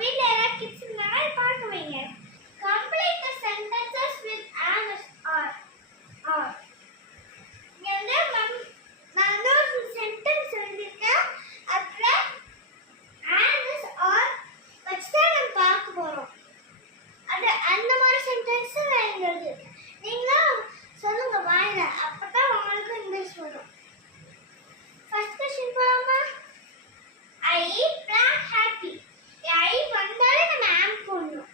வீட்ல யாராவது கிட்ஸ் இருந்தாங்கன்னா பார்க்க வைங்க. Complete the sentences with an or. Or. இங்க வந்து நான் ஒரு சென்டென்ஸ் எழுதிருக்கேன். அப்புறம் an or வச்சு தான் நம்ம பார்க்க போறோம். அது அந்த மாதிரி சென்டென்ஸ் நான் இங்க எழுதிருக்கேன். நீங்க சொல்லுங்க வாங்க, அப்பதான் உங்களுக்கு இங்கிலீஷ் வரும். ஃபர்ஸ்ட் क्वेश्चन போலாமா? I plan happy. I வந்தாலே நம்ம am போடணும்.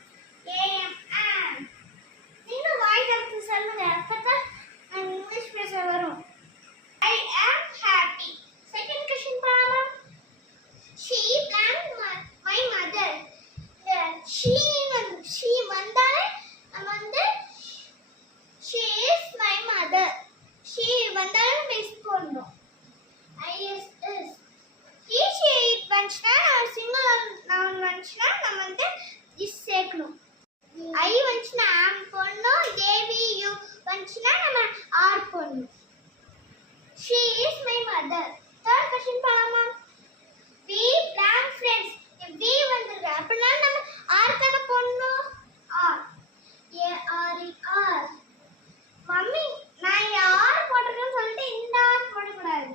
am. நீங்க வாய் திறந்து சொல்லுங்க, அப்பதான் நான் இங்கிலீஷ் பேச வரும். I am happy. Second question போலாமா? She planned my mother. She வந்தாலே நம்ம வந்து she is my mother. She வந்தாலே மிஸ் போடணும். is he she it வந்துச்சுன்னா சிங்கிள் நவுன் வந்துச்சுன்னா நம்ம வந்து is சேர்க்கணும். I வந்துச்சுன்னா am போடணும். you வந்துச்சுன்னா நம்ம are போடணும். She is my mother. Third question போலாமா? We plan friends. we வந்திருக்கு அப்படின்னா நம்ம are தான போடணும். are. are. மம்மி நான் யார் போட்டிருக்கேன்னு சொல்லிட்டு இந்த ஆர் போடக்கூடாது.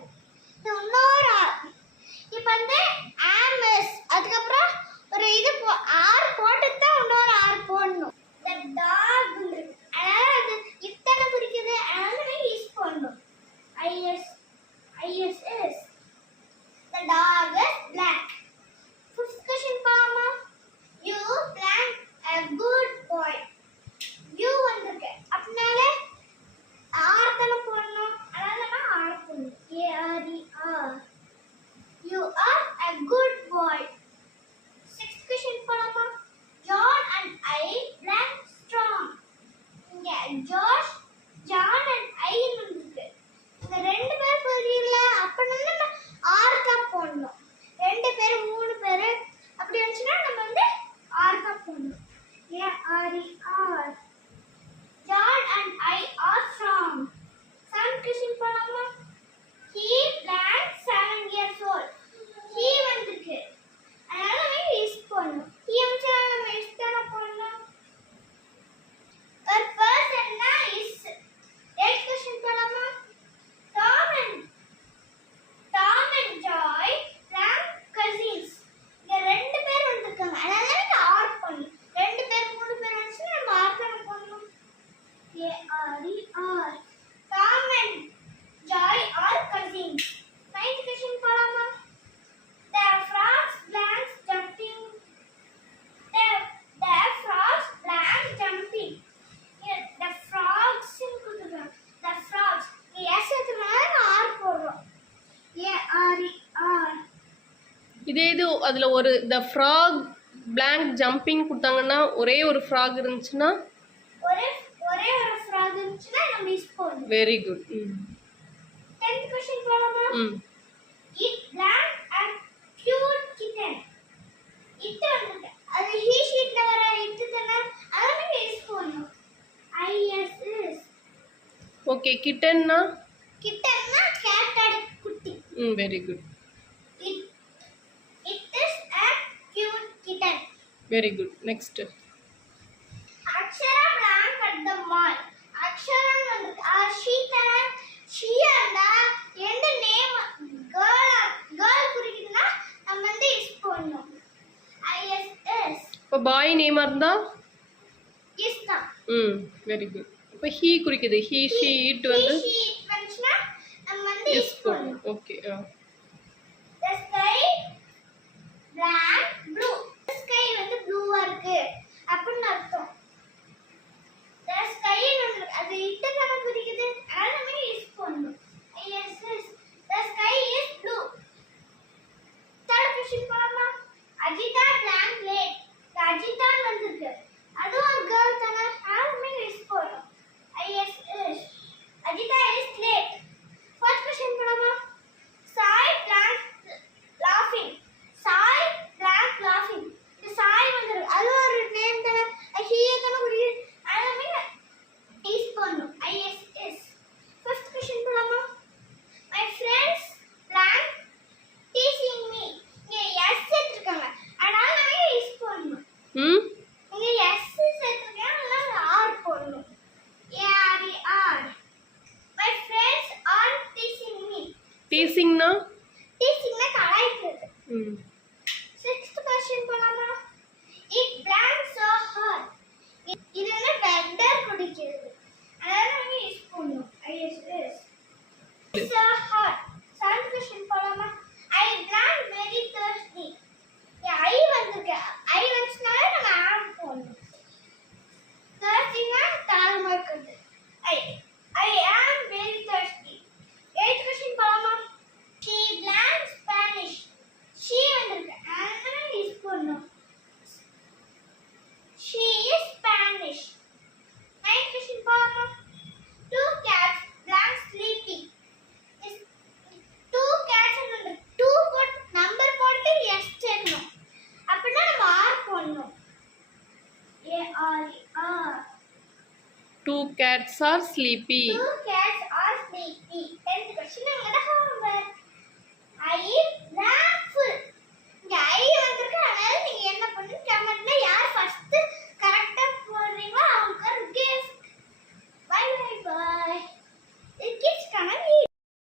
இன்னொரு ஆர். இப்போ வந்து am is அதுக்கப்புறம் ஒரு இது ஆர் போட்டு தான் இன்னொரு ஆர் போடணும். The dog இருக்கு. அதனால அது இத்தனை குறிக்குது. அதனால is போடணும். is. The dog is black. Fifth question Bama. You plan a good boy. You வந்திருக்கு. அப்படினால ஆர் தான போடணும். அதனால நான் ஆர் போடணும். are. You are a good boy. Sixth question போலாமா? John and I plan strong. இங்க Josh, John and I வந்திருக்கு. இந்த ரெண்டு பேர் புரியல அப்படினா நம்ம ஆர் தான் போடணும். ரெண்டு பேர் மூணு பேர் அப்படி வந்துச்சுன்னா நம்ம வந்து ஆர் தான் போடணும். are. John and I are strong. Seventh question போலாமா? He planned 7 years old. He வந்திருக்கு. அதனால நம்ம is போடணும். he வந்துச்சுன்னா நம்ம is தான போடணும். ஒரு பர்சன்னா is. Eighth question போலாமா? Tom and Joy plan cousins. இங்க ரெண்டு பேர் வந்திருக்காங்க. அதனால நம்ம ஆர் போடணும். ரெண்டு பேர் மூணு பேர் வந்துச்சுன்னா நம்ம ஆர் தான போடணும். are. Tom and Joy are cousins. Ninth question போலாமா? The frogs plans jumping. The frogs plan jumping. The frogs கொடுத்துருக்காங்க. The frogs. yes எடுத்தனால ஆர் போடுறோம். are. இதே இது அதில் ஒரு the frog blank jumping கொடுத்தாங்கன்னா ஒரே ஒரு ஃப்ராக் இருந்துச்சுன்னா ஒரே ஒரு ஃப்ராக் இருந்துச்சுன்னா நம்ம மிஸ் போடணும். Very good. 10th question போலாமா? It plan a cute kitten. it வந்து அது he sheetல வர it தான. அதனால மிஸ் போடணும். is. ஓகே. கிட்டன்னா கேட்டோட குட்டி. Very good. It is a cute kitten. Very good. Next. Akshara blank at the mall. Akshara வந்து she and எந்த நேம் girl குறிக்குதுன்னா நம்ம வந்து is போடணும். is. இப்போ பாய் நேமா இருந்தா is தான். Very good. இப்போ he குறிக்குது. he she it வந்து she it வந்துச்சுன்னா நம்ம வந்து is போடணும். Okay. The sky black blue. The sky வந்து ப்ளூவா இருக்கு அப்படின்னு அர்த்தம். The sky வந்து அது இட்ட தான குறிக்குது. அதனால நம்ம is போடணும். is. The sky is blue. Third question போலாமா? Ajitha blank late. அஜிதா வந்திருக்கு. அது ஒரு girl தான. அதனால நம்ம is போடணும். is. Ajitha is late. Fourth question போலாமா? Sai blank laughing. Sai blank laughing. இந்த சாய் வந்திருக்கு. அது ஒரு நேம் தான. he தான குறிக்குது. அதனால நம்ம is போடணும். is. டீசிங்னா டீச்சிங்னா கலாய்க்கிறது. ம் 6th question போலாமா? It blanks so hard. இது வந்து வெண்டர் குடிக்கிறது. அதாவது நம்ம யூஸ் பண்ணுவோம். ISS. So hard. 7th question போலாமா? I drank very thirsty. I வந்திருக்கு. I வந்துச்சுனால நம்ம ஆம் போடணும். Thirsty-னா தாகமா இருக்குது. I am very thirsty. 8th question போலாமா? She blanks Spanish. She வந்திருக்கு. ஆனா யூஸ் பண்ணணும். She is Spanish. 9th question போலாமா? Two cats blank sleepy. Is two cats and two போட்டு நம்பர் போட்டு எஸ் சேர்க்கணும். அப்படின்னா நம்ம ஆர் போடணும். AR. Two cats are sleepy Two cats are sleepy. 10th question நம்மளோட